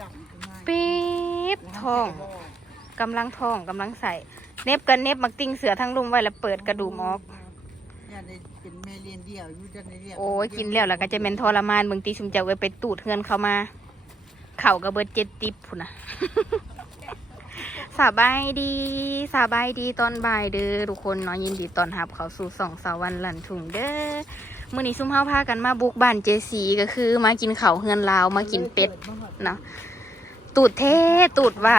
จับก็ง่ายปี๊บทองกำลังทองกำลังใส่ เน็บกันเน็บมักติ้งเสือทั้งลุมไว้แล้วเปิดกระดูกออกอย่าได้เป็นแม่เลี้ยนเดี่ยวอยู่จะในเรียกโอ้ยกินแล้วแล้วก็จะเป็นทรมานเบางทีชุมจะเว้ยไปตูดเฮือนเขามา เข่ากระเบิดเจ็ดติบพุ่นนะ สบายดีสบายดีตอนบ่ายเด้อทุกคนเนาะยินดีตอนรับเขาสู่สองสาวันหลันถุงเด้อมื้อนี้ซุ่มเฮาพากันมาบุกบ้านเจสีก็คือ มากินเขาเฮือนลาวมากินเป็ดเนาะตูดเท่ตูดว่า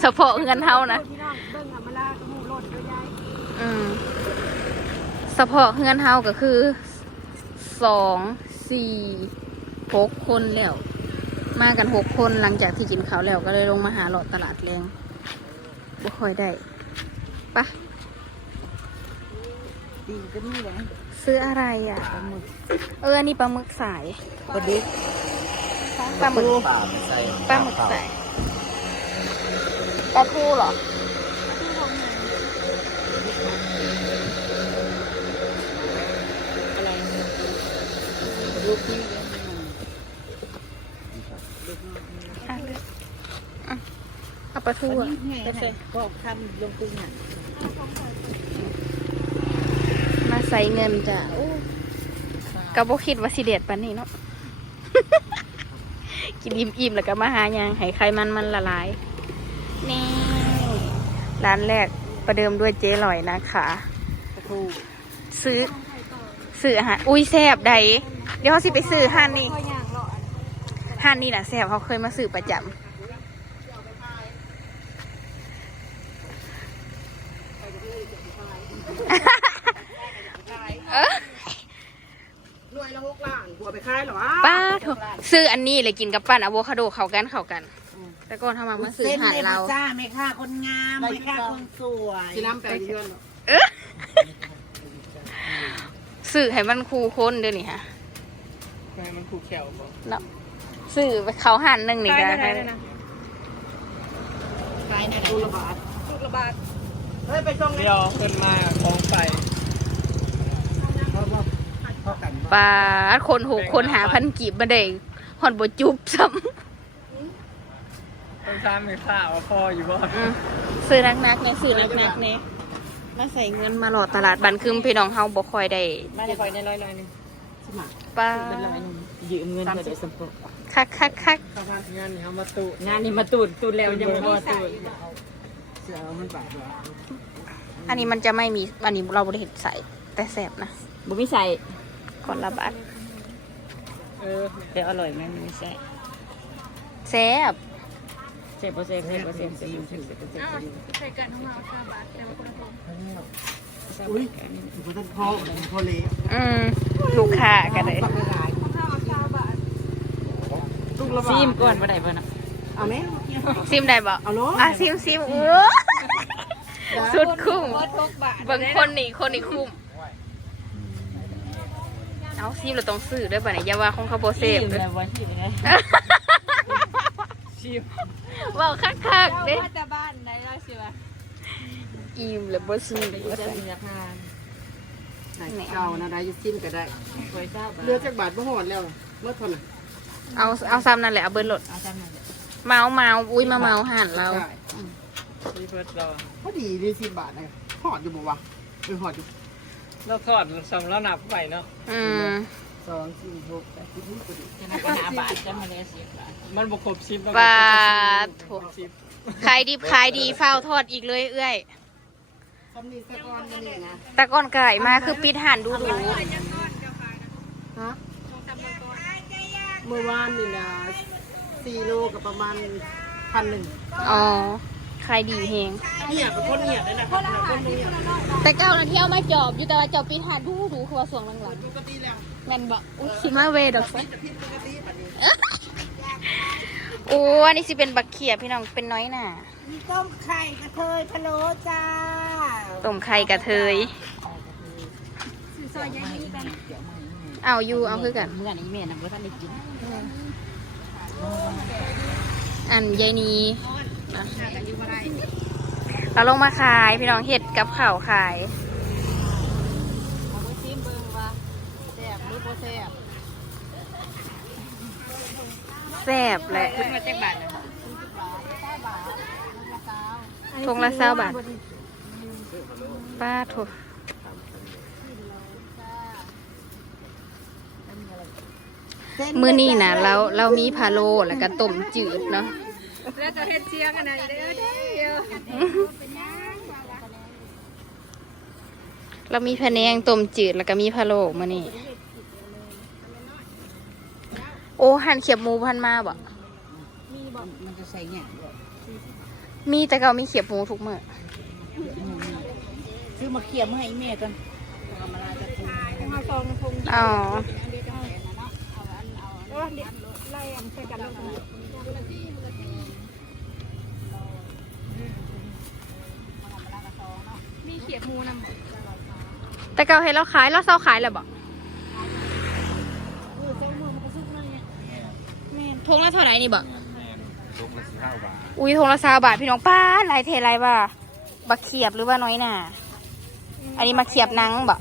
เฉพาะเฮือนเฮานะพี่น้องเบิ่งอะมาลากระหมูโลดด้วยยายอืมเฉพาะเฮือนเฮาก็คือสองสี่หกคนแล้ว มากันหกคนหลังจากที่กินข้าวแล้วก็เลยลงมาหาหลอดตลาดแรงบ่ค่อยได้ปะตีนก็มีแหละซื้ออะไรอะปลาหมึกเอออันนี้ปลาหมึกสายปลาดุกปลาหมึกปลาไม่ใส่ปลาหมึกสายปลาทูเหรออะไรลูกพี่ อะเลือกอะเอา ปลาทูตัวอะนี้ไงก็ทำลงตึงอะมาใส่เงินจ้ะโอ้ก็บ่คิดว่าสิเด็ดปานนี้เนาะกินอิ่มๆแล้วก็มาหาหยังให้ไขมันมันละลาย นี่ ร้านแรกประเดิมด้วยเจ๊ลอยนะคะปลาทูซื้อซื้ออาหารอุ้ยแซ่บใดเดี๋ยวเขาสิไปซื้อห้านนี่ก็ย่างเลาะห้านนี่นะแซ่บเขาเคยมาซื้อประจำ เออ หน่วยละหกล้านหัว ไปขายเหรอป้าโถซื้ออันนี้เลยกินกับปั้นอะโวคาโดเข้ากันเข้ากัน แต่ก่อนทำมามาซื้ออาหารเราจ้าไม่ค่าคนงามไม่ค่าคนสวยที่น้ำไปเยอะเออซื้อให้มันคูคนเดี๋ยวนี้ฮะมันขู่แขวบ่เนาะซื้อไปเขาหันหนึ่งนี่ก็ได้ขายในดูละบาทลูกระบาดเฮ้ยไปส่งเดียวขึ้นมาของใส่พ่อพ่อพ่อกัน ปลาคนหกคนหาพันกีบมาได้หอนบจุบซ้ต้องซ้ำมีข้าวพ่ออยู่บ่ำอืมซื้อนักนักๆเนี่ยซื้อนักนักๆเนี่ยมาใส่เงินมาหลอดตลาดบันคืมพี่น้องเฮาบ่ค่อยได้มาจะคอยในร้อยร้อยนึงสมัครปลาเป็นร้อยนึงยืมเงินเพื่อได้สมทบคักคักคักข้าวผัดงานนี่เอามาตุงานนี้มาตูดตูดแล้วยังไม่มาตูดเสือมันบาดเหรออันนี้มันจะไม่มีอันนี้เราบริเห็นใส่แต่แสบนะบุมิใส่ คนละบาทเออเดี๋ยวอร่อยไหมมันไม่ใช่แซ่บเซ่บเปอร์เซ็นต์เซ่บเปอร์เซ็นต์เซ่บเปอร์เซ็นต์เจ็บเปอร์เซ็นต์ใส่กันน้ำมันซาบะแต่ว่าคนละคนอุ้ยมันต้องพอพอเละอืมลูกค้ากันเลยซิมก่อนบ่ได้บ่นะเอาไหมซิมได้บ่เอาลอะซิมซิมเออสุดคุ้มบางคนนี่คนนี่คุ้ม เอาซิมเราต้องซื้อด้วยป่ะเนี่ยอย่าว่าของเขาโบเซฟเลเด้อยวันที่ไงชิมว่าคักคักเราๆเด้ ว่าแต่บ้านไหนเราสิวะอิ่มเลยบ่ซื้อจะมีราคาเก่านะได้ซิมก็ได้เคยทราบเลือจากบาทบ่หอดแล้วเมื่อเท่าไหร่เอาเอาซ้ำนั่นแหละเอาเบิร์ดโหลดเอาจำหน่อยเมาเมาอุ้ยมาเมาห่านเรานี่เพิ่นเราพอดีดีสิบบาทเลยหอดอยู่บ่วะเออหอดอยู่ เราทอดสำแล้วนับไปเนาะอืมสองสี่หกแปดสิบนี่พอดีจะนับหาบาทจะมาเลยสิบบาทมันบ่ครบชิปปลาโถชิปขายดิบขายดีเฝ้าทอดอีกเลยเอื้อยทำนี่สะกอนกันนี่นะแต่ก่อนไก่มาคือปิดห่านดูดูฮะเมื่อวานนี่นะสี่โลกับประมาณพันหนึ่งอ๋อ ขายดีเฮงเนี่ยเป็นคนเนี่ยเลยนะคนคนนี้แต่เก้านาเที่ยวมาจอบอยู่แต่ว่าจอบปิดห่านดูดูคือว่าส่วงหลังปกติแล้วๆแม่นบอกอุ้ยสิมาเวดอกสิจะผิดปกติแบบนี้โอ้อันนี้สิเป็นบักเขียพี่น้องเป็นน้อยหน่ามีต้มไข่กระเทยพะโล้จ้าต้มไข่กระเทยสื่อซอยยังมีกันเอาอยู่เอาคือกันเมื่อนี้แม่นะว่าท่านได้กินอันยายนี เราลงมาขายพี่น้องเห็ดกับข่าวขายเอาไปซิมเบิ่งว่าแซ่บหรือบ่แซ่บแซ่บแหละขึ้นมาจากบ้านนะทงละเศร้าบาทป้าโถมื้อนี้นะเราเรามีพะโล้แล้วก็ต้มจืดเนาะ แล้วก็เฮ็ดเชียงอันไหนเด้อเด้อเรามีพะแนงต้มจืดแล้วก็มีพะโล้มื้อนี้โอ้หั่นเขียบหมูพันมาบ่มันจะใส่เนี่ยมีแต่ก็มีเขียบหมูทุกมื้อซื้อมาเคี่ยวมาให้แม่กันมาซองทงอ๋ อเออเดี๋ยวไล่อันใส่กันแล้วกันมีเขียบมูนำบ่แต่เก่าเห็นเราขายเราเศร้าขายแล้วบ่แม่นทงละเท่าไหร่นี่บ่ลูกละสิบห้าบาทอุ้ยทงละสาบาทพี่น้องป้าหลายเทหลายว่าบักเขียบหรือว่าน้อยหน่าอันนี้มาเขียบหนังบ่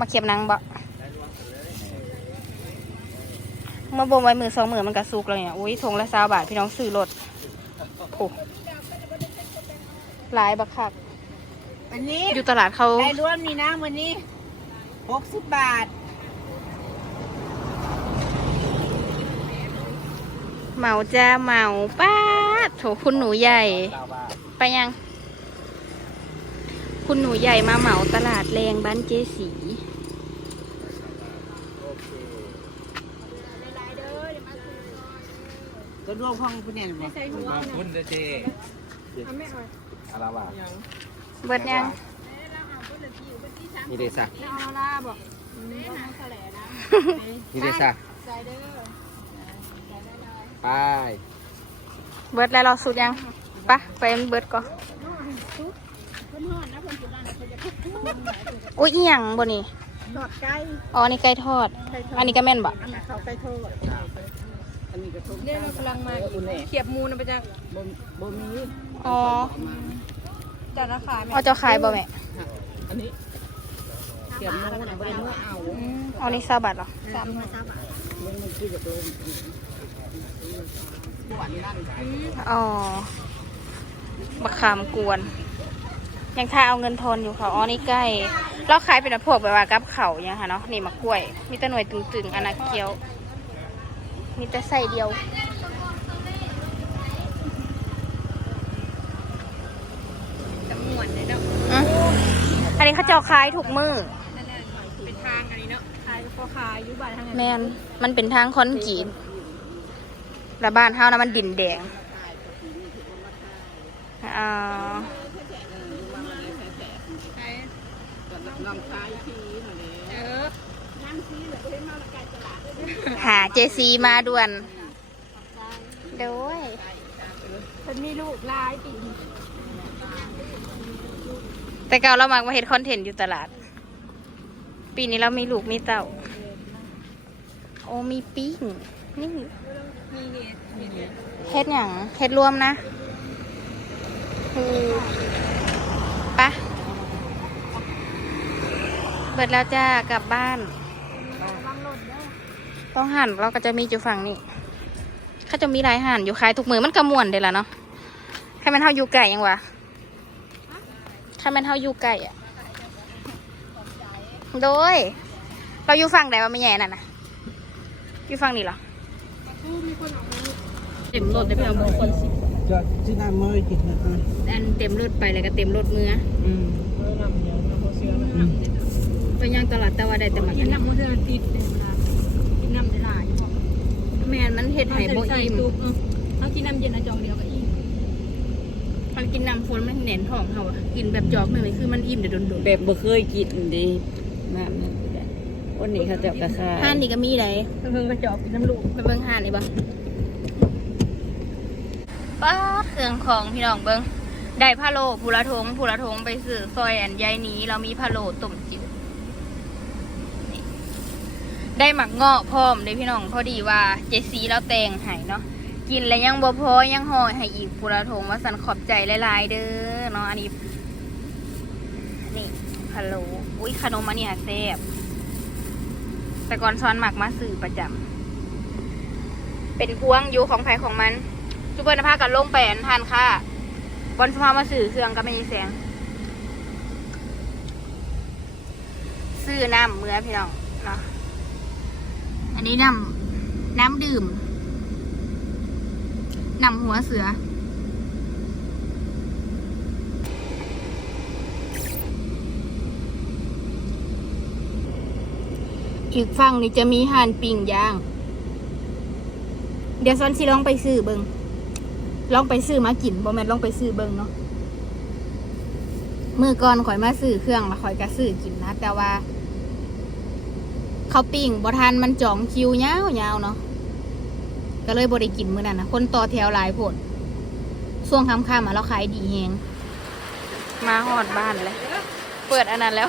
มาเขียบหนังบ่เมื่อบ่มไว้มือสองมือมันกระซุกแล้วเนี่ยอุ้ยทงละสาบาทพี่น้องซื้อรถโอ้หลายบักคัก อันนี้อยู่ตลาดเขาได้รวมนี่นะวันนี้หกสิบบาท เหมาจ้าเหมาป้าดโถคุณหนูใหญ่เก้าบาทไปยัง คุณหนูใหญ่มาเหมาตลาดแรงบ้านเจสีก็รวมห้องคุณเนี่ยบอกบางคุณเด้อเจ๊อาราบาท เบิดยังนี่เดซ่าเอาล่าบ่นี่เดซ่าไปเบิดแล้วเราสุดยังปะไปเบิดก่อนอุ้ยอีหยังบ่นี่ทอดไก่อ๋อนี่ไก่ทอด อันนี้ก็แม่นบ่เขาไก่ทอดอันนี้ก็ทงเรียกกำลังมาเขียบมูนำไปจากบ่บ่มีอ๋อ จานละขายไหมเอาเจ้าขายบ่แม่อันนี้เกี่ยวมูนะบ่ได้เมื่อเอาเอานี่ซาบาทเหรอสามร้อยสามบาทมันมันคือจะโดนหวานนั่นอ๋อมะขามกวน ยังท่าเอาเงินทอนอยู่ค่ะอ๋อนี่ใกล้เราขายเป็นพวกแบบว่ากับเขาวเนี่ยค่ะเนาะนี่มะกล้วย มีแต่หน่วยตึงๆอันนั้นเกี๊ยว มีแต่ใส่เดียว จำนวนเลยเนาะ อืมอั นนี้เขาเจ้าขายถูกมือนั่นแหละเป็นทางอันนี้เนาะขายพอขายอยู่บ้านทางแมนมันเป็นทางคอนกรีตแล้วบ้านเฮานะมันดินแดงอ่าขายลองซ้ายทีมาเลยเออหาเจซีมาด่วนเด้อยเป็นมีลูกหลายปี แต่เก่าเรามักมาเห็ดคอนเทนต์อยู่ตลาด ปีนี้เรามีลูกมีเต่า โอ้มีปิ้งนี่เห็ดมีเห็ดเฮ็ดอย่างเฮ็ดรวมนะ คือปะเบิดแล้วจ้ากลับบ้าน ต้องหั่นเราก็จะมีอยู่ฝั่งนี้เขาจะมีหลายหั่นอยู่ขายทุกมือมันกระมวนเด้ละเนาะใครมันเท่าอยู่ไก่ยังวะ ใครมันเท่าอยู่ไก่อะโดย เราอยู่ฝั่งไหนวะไม่แย่นั่นนะอยู่ฝั่งนี้เหรอเต็มรถได้ไปเอาบางคนสิจะที่นั่นมือจิตนะอะอันเต็มรถไปเลยก็เต็มรถมืออืมไปย่างตลาดแต่ว่าได้แต่หมักกิอันนนี้น้ำมันเดือดติดเลยเวลากินน้ำได้หลายอยู่พอแม่นมันเห็ดไห่โบใส่อิ่มตุกเออเขากินน้ำเย็นอะจองเดียว ก็อิ่มมันกินน้ำฝนมันแหนนท้องเขาอะกินแบบจอกหนึ่งเลยคือมันอิ่มเดี๋ยวโดนโดนแบบบ่เคยกินดิแบบนั้นวันนี้เขาจะกระคายห้านนี่ก็มีไหนเพิ่งกระจอกกินน้ำลูกไปเบิ้งห้านนี่บ่ป้าดเครื่องของพี่น้องเบิ้งได้พะโล้ผูละทงผูละทงไปซื้อซอยอันใยนี้ เรามีพะโล้ต้มจืดนี่ได้หมักเงาะพร้อมเลยพี่น้องพอดีว่าเจซีเราแต่งให้เนาะ กินแล้วยังบ่พอยังห่อให้อีกผูละทงว่าสันขอบใจหลายๆเด้อเนาะอันนี้นี่พะโล้อุ้ยขนมอันนี้แซ่บแต่ก่อนซ้อนหมักมาซื้อประจำเป็นพวงยูของไผของมันทุกคนพากันลงไปนทานค่ะบอลสมามาสื่อเครื่องก็ไม่มีแสงซื้อน้ำเมื่อพี่น้องเนาะอันนี้น้ำน้ำดื่ม นำหัวเสือ อีกฝั่งนี่จะมีห่านปิ่งย่าง เดี๋ยวซ้อนสิลองไปซื้อเบิงลองไปซื้อมากินบ่แม่นลองไปซื้อเบิงเนาะมือก่อนข่อยมาซื้อเครื่องแล้วข่อยก็ซื้อกินนะ แต่ว่าเขาปิ้งบ่ทันมันจองคิวยาวยาวๆเนาะ ก็เลยบ่ได้กินมื้อนั้นนะคนต่อแถวหลายโพดช่วงค่ำๆมาแล้วขายดีแฮงมาฮอดบ้านเลย เปิดอันนั้นแล้ว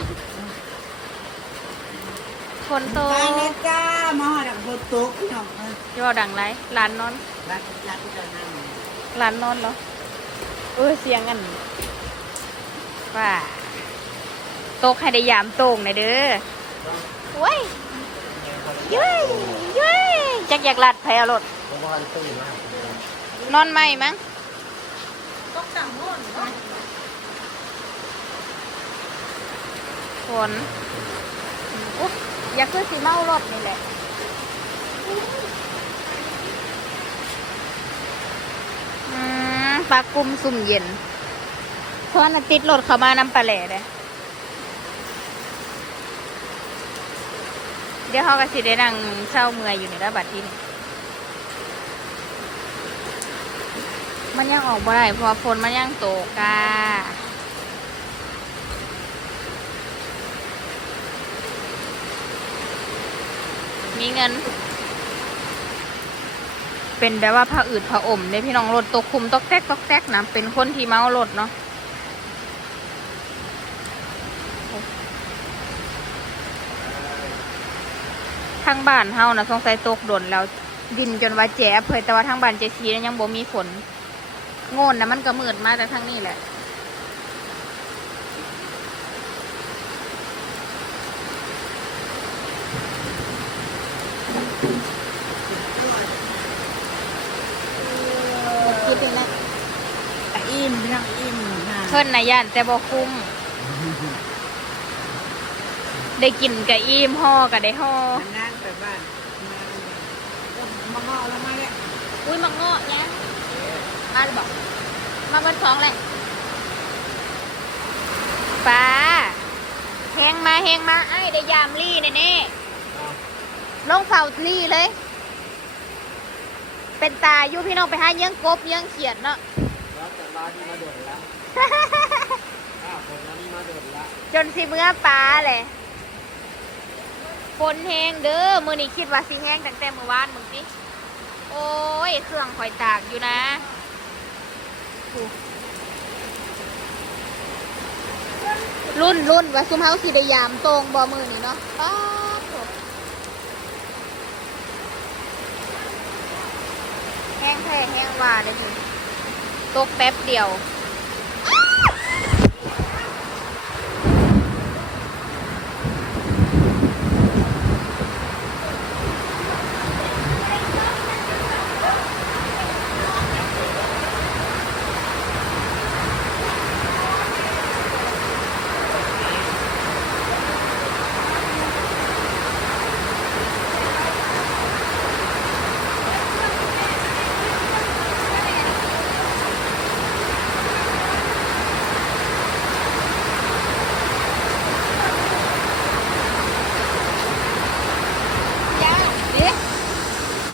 คนโตไปเลยจ้ามาหอดักบนโต๊ะพี่น้องเออยอดังไรร้านนอน รักรักจะนั่งร้านนอนเหรอ เออเสียงอันว่าโต๊ะให้ได้ยามโต่งหน่อยเด้อโว้ยยุ้ยยุ้ย จักอยากลัดแพรรถผมว่าตื่นมากนอนใหม่มั้งฝนอุ๊ยอยากคือสีเมารถนี่แหละอืมปลากุมสุ่มเย็นเพราะว่าน่ะติดรถเข้ามานำปลาแหล่เลย ดี๋ยวเขาก็สิได้นั่งเช่าเมื่อยอยู่ในระบัดที่นี่มันยังออกบ่ได้เพราะฝนมันยังตกกามีเงิน เป็นแบบว่าผ้าอืดผ้าอมเนี่ยพี่น้องรถตกคุมตอกแตกตอกแตกนะเป็นคนที่เมารถเนาะ ทางบ้านเฮานะสงสัยตกดนแล้วดินจนว่าแจ๋เผยแต่ว่าทางบ้านเจซีนะยังบ่มีฝนโงนนะมันก็มืดมาแต่ทางนี้แหละคิดถึงนะอิ่มพี่น้องอิ่มค่ะเพิ่นนะย่านแต่บ่คุ้มได้กินกับอิ่มห่อกับได้ห่อ มันนั่งไปบ้านมามาเอาแล้วมาเนี่ยอุ้ยมังเงาะเนี่ยมาหรือบอกมาเบิดท้องแหละป้าแหงมาแหงมาไอ้ายได้ยามลี่แน่ๆลงเฝ้าลี่เลย เป็นตาอยู่พี่น้องไปหาเยื่องกบเยื่องเขียดเนาะ แล้วจากร้านนี้มาโดดแล้วอ้าวคนร้านนี้มาโดดแล้วจนสิเมื่อป้าเลย ฝนแห้งเด้อมือนี้คิดว่าสิแห้งตั้งแต่เมื่อวานมึงสิโอ้ย เครื่องข่อยตากอยู่นะอู้รุ่นรุ่นว่าซุมเฮาสิได้ยามตรงบ่มือนี้เนาะป๊าดโถ่แห้งแท้แห้งว่าเลยพี่ตกแป๊บเดียว